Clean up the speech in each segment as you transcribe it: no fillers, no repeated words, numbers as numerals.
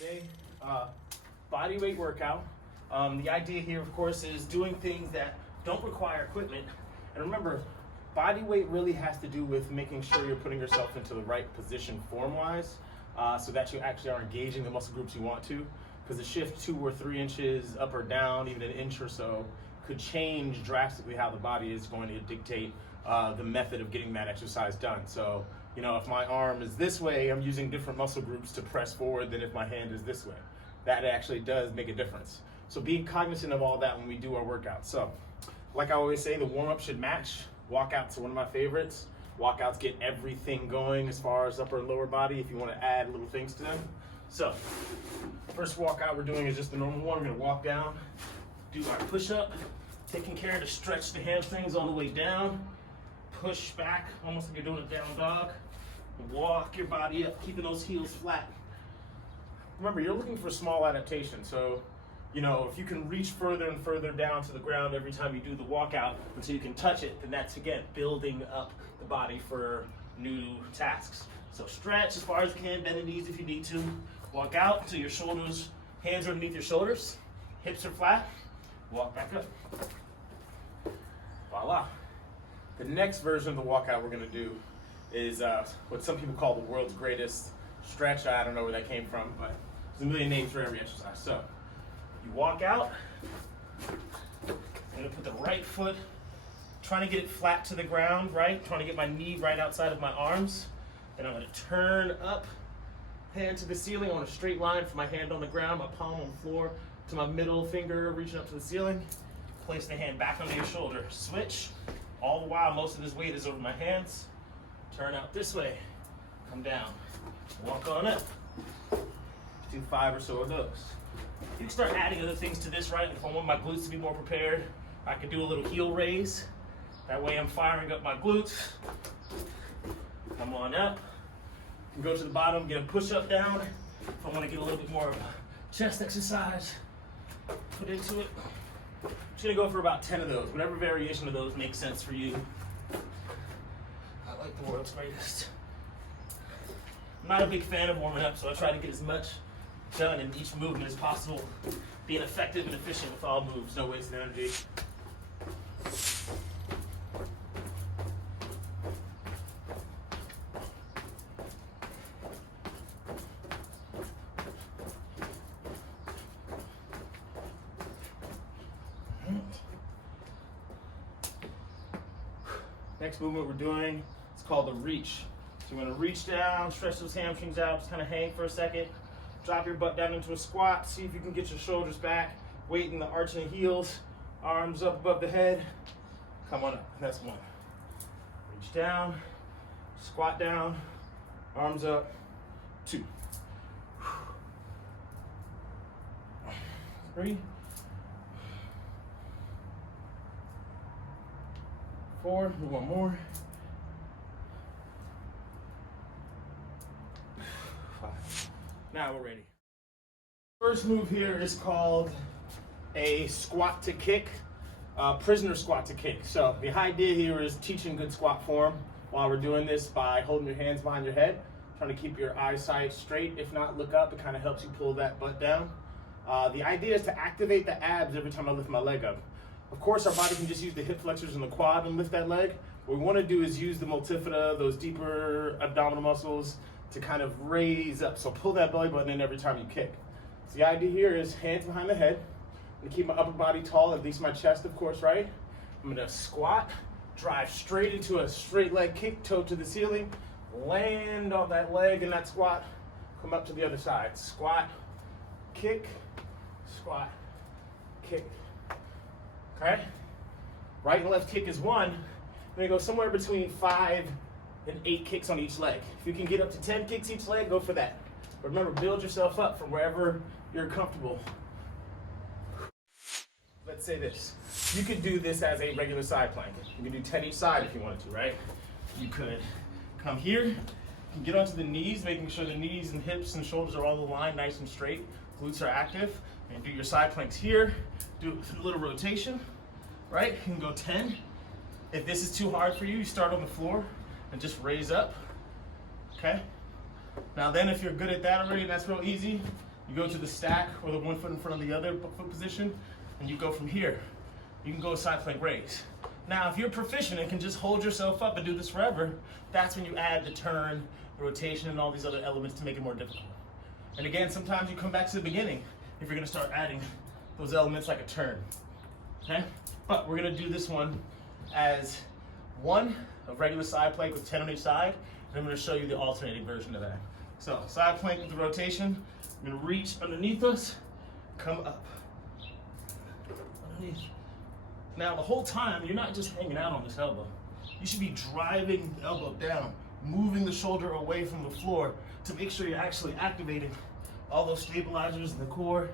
today. Body weight workout. The idea here, of course, is doing things that don't require equipment. And remember, body weight really has to do with making sure you're putting yourself into the right position form-wise, so that you actually are engaging the muscle groups you want to. Because a shift 2 or 3 inches up or down, even an inch or so, could change drastically how the body is going to dictate the method of getting that exercise done. So, you know, if my arm is this way, I'm using different muscle groups to press forward than if my hand is this way. That actually does make a difference. So being cognizant of all that when we do our workouts. So, like I always say, the warm-up should match. Walkouts are one of my favorites. Walkouts get everything going as far as upper and lower body if you want to add little things to them. So, first walkout we're doing is just the normal one. We're going to walk down, do our push-up, taking care to stretch the hamstrings all the way down, push back, almost like you're doing a down dog. Walk your body up, keeping those heels flat. Remember, you're looking for small adaptations, so you know, if you can reach further and further down to the ground every time you do the walkout until you can touch it, then that's, again, building up the body for new tasks. So stretch as far as you can, bend the knees if you need to. Walk out until your shoulders, hands are underneath your shoulders, hips are flat. Walk back up. Voila. The next version of the walkout we're gonna do is what some people call the world's greatest stretch. I don't know where that came from, but there's a million names for every exercise. So you walk out, I'm gonna put the right foot, trying to get it flat to the ground, right? Trying to get my knee right outside of my arms. Then I'm gonna turn up, hand to the ceiling on a straight line for my hand on the ground, my palm on the floor, to my middle finger reaching up to the ceiling. Place the hand back under your shoulder. Switch. All the while, most of this weight is over my hands. Turn out this way. Come down. Walk on up. Do 5 or so of those. You can start adding other things to this, right? If I want my glutes to be more prepared, I could do a little heel raise. That way I'm firing up my glutes. Come on up. You can go to the bottom, get a push-up down. If I want to get a little bit more of a chest exercise, put into it. I'm just gonna go for about 10 of those. Whatever variation of those makes sense for you. I like the world's greatest. I'm not a big fan of warming up, so I try to get as much done in each movement as possible. Being effective and efficient with all moves, no wasted energy. Next movement we're doing is called the reach. So you're gonna reach down, stretch those hamstrings out, just kind of hang for a second. Drop your butt down into a squat. See if you can get your shoulders back. Weight in the arching heels. Arms up above the head. Come on up. That's 1. Reach down. Squat down. Arms up. 2. 3. 4. Do 1 more. 5. Now we're ready. First move here is called a squat to kick, prisoner squat to kick. So the idea here is teaching good squat form while we're doing this by holding your hands behind your head, trying to keep your eyesight straight. If not, look up. It kind of helps you pull that butt down. The idea is to activate the abs every time I lift my leg up. Of course, our body can just use the hip flexors and the quad and lift that leg. What we want to do is use the multifida, those deeper abdominal muscles, to kind of raise up. So pull that belly button in every time you kick. So the idea here is hands behind the head. I'm gonna keep my upper body tall, at least my chest, of course, right? I'm gonna squat, drive straight into a straight leg kick, toe to the ceiling, land on that leg in that squat, come up to the other side. Squat, kick, squat, kick. Okay? Right and left kick is 1. I'm gonna go somewhere between 5 and 8 kicks on each leg. If you can get up to 10 kicks each leg, go for that. But remember, build yourself up from wherever you're comfortable. Let's say this. You could do this as a regular side plank. You can do 10 each side if you wanted to, right? You could come here, you can get onto the knees, making sure the knees and hips and shoulders are all aligned nice and straight. Glutes are active. And do your side planks here. Do a little rotation, right? You can go 10. If this is too hard for you, you start on the floor and just raise up, okay? Now then, if you're good at that already, that's real easy, You go to the stack or the 1 foot in front of the other foot position, and you go from here. You can go side plank raise. Now, if you're proficient and can just hold yourself up and do this forever, that's when you add the turn, the rotation, and all these other elements to make it more difficult. And again, sometimes you come back to the beginning if you're gonna start adding those elements like a turn, okay? But we're gonna do this one as one, a regular side plank with 10 on each side, and I'm gonna show you the alternating version of that. So, side plank with the rotation, I'm gonna reach underneath us, come up. Underneath. Now, the whole time, you're not just hanging out on this elbow. You should be driving the elbow down, moving the shoulder away from the floor to make sure you're actually activating all those stabilizers in the core.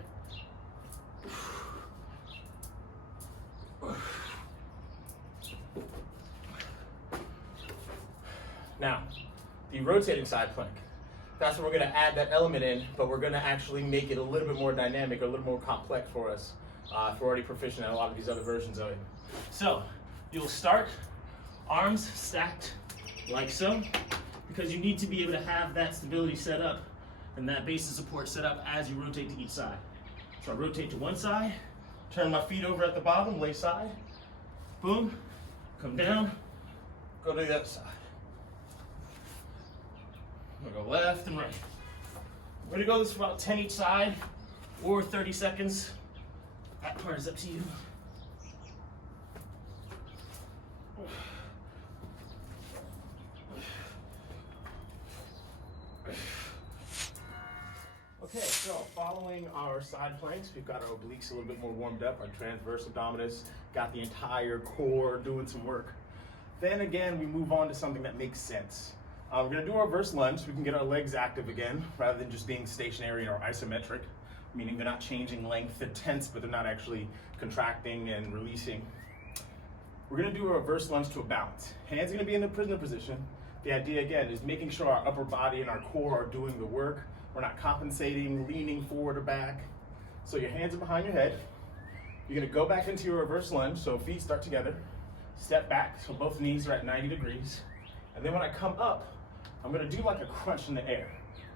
Now, the rotating side plank. That's where we're gonna add that element in, but we're gonna actually make it a little bit more dynamic, or a little more complex for us. If we're already proficient at a lot of these other versions of it. So, you'll start, arms stacked like so, because you need to be able to have that stability set up and that base of support set up as you rotate to each side. So I rotate to one side, turn my feet over at the bottom, lay side, boom, come down, go to the other side. I'm gonna go left and right. We're gonna go this for about 10 each side or 30 seconds. That part is up to you. Okay, so following our side planks, we've got our obliques a little bit more warmed up, our transverse abdominis, got the entire core doing some work. Then again, we move on to something that makes sense. We're gonna do our reverse lunge so we can get our legs active again, rather than just being stationary or isometric, meaning they're not changing length, they're tense, but they're not actually contracting and releasing. We're gonna do a reverse lunge to a balance. Hands are gonna be in the prisoner position. The idea again is making sure our upper body and our core are doing the work. We're not compensating, leaning forward or back. So your hands are behind your head. You're gonna go back into your reverse lunge, so feet start together. Step back, so both knees are at 90 degrees. And then when I come up, I'm gonna do like a crunch in the air,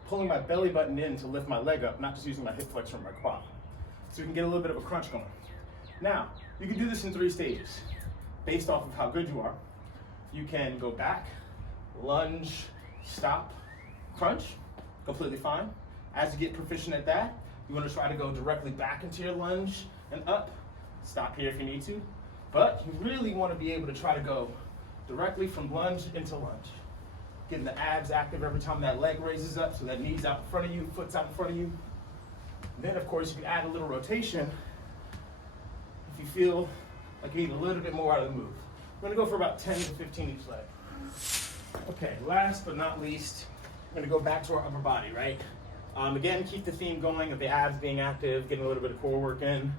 pulling my belly button in to lift my leg up, not just using my hip flexor or my quad. So we can get a little bit of a crunch going. Now, you can do this in 3 stages, based off of how good you are. You can go back, lunge, stop, crunch, completely fine. As you get proficient at that, you wanna try to go directly back into your lunge and up. Stop here if you need to. But you really wanna be able to try to go directly from lunge into lunge. Getting the abs active every time that leg raises up, so that knee's out in front of you, foot's out in front of you. And then of course you can add a little rotation if you feel like you need a little bit more out of the move. We're gonna go for about 10 to 15 each leg. Okay, last but not least, we're gonna go back to our upper body, right? Again, keep the theme going of the abs being active, getting a little bit of core work in.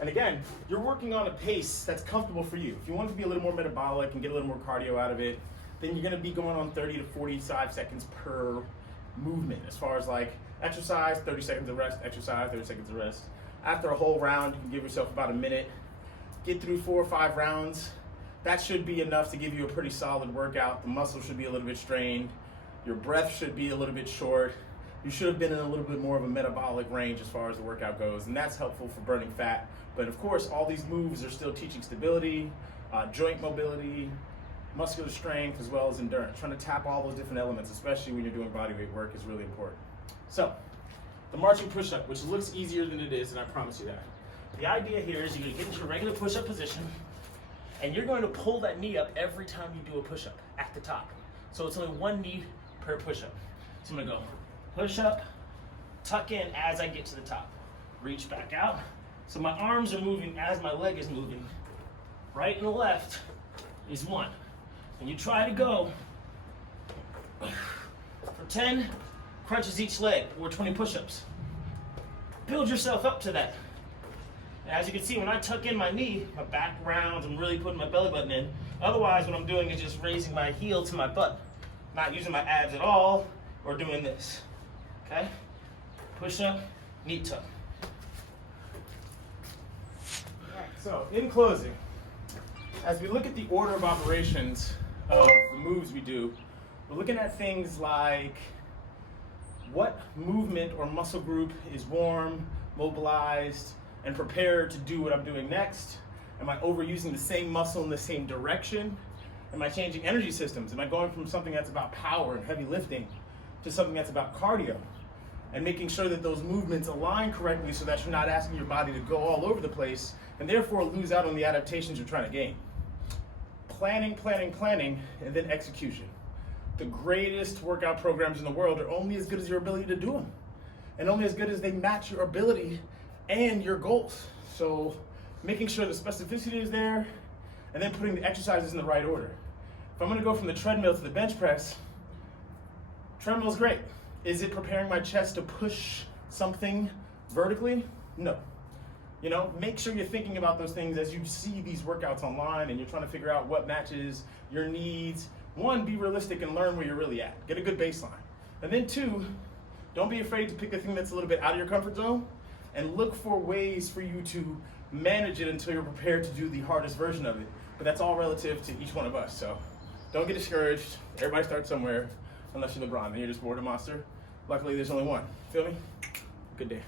And again, you're working on a pace that's comfortable for you. If you want it to be a little more metabolic and get a little more cardio out of it, then you're gonna be going on 30 to 45 seconds per movement. As far as like exercise, 30 seconds of rest, exercise, 30 seconds of rest. After a whole round, you can give yourself about a minute. Get through 4 or 5 rounds. That should be enough to give you a pretty solid workout. The muscle should be a little bit strained. Your breath should be a little bit short. You should have been in a little bit more of a metabolic range as far as the workout goes, and that's helpful for burning fat. But of course, all these moves are still teaching stability, joint mobility, muscular strength, as well as endurance. Trying to tap all those different elements, especially when you're doing bodyweight work, is really important. So, the marching push-up, which looks easier than it is, and I promise you that. The idea here is you're gonna get into your regular push-up position, and you're going to pull that knee up every time you do a push-up at the top. So it's only 1 knee per push-up. So I'm gonna go push-up, tuck in as I get to the top. Reach back out. So my arms are moving as my leg is moving. Right and left is 1. And you try to go for 10 crunches each leg or 20 push-ups. Build yourself up to that. And as you can see, when I tuck in my knee, my back rounds, I'm really putting my belly button in. Otherwise, what I'm doing is just raising my heel to my butt, not using my abs at all, or doing this, okay? Push up, knee tuck. All right, so in closing, as we look at the order of operations of the moves we do, we're looking at things like what movement or muscle group is warm, mobilized, and prepared to do what I'm doing next? Am I overusing the same muscle in the same direction? Am I changing energy systems? Am I going from something that's about power and heavy lifting to something that's about cardio? And making sure that those movements align correctly so that you're not asking your body to go all over the place and therefore lose out on the adaptations you're trying to gain. Planning, planning, planning, and then execution. The greatest workout programs in the world are only as good as your ability to do them, and only as good as they match your ability and your goals. So making sure the specificity is there, and then putting the exercises in the right order. If I'm gonna go from the treadmill to the bench press, treadmill is great. Is it preparing my chest to push something vertically? No. You know, make sure you're thinking about those things as you see these workouts online and you're trying to figure out what matches your needs. One, be realistic and learn where you're really at. Get a good baseline. And then two, don't be afraid to pick the thing that's a little bit out of your comfort zone and look for ways for you to manage it until you're prepared to do the hardest version of it. But that's all relative to each one of us. So don't get discouraged. Everybody starts somewhere, unless you're LeBron, then you're just bored of monster. Luckily, there's only one. Feel me? Good day.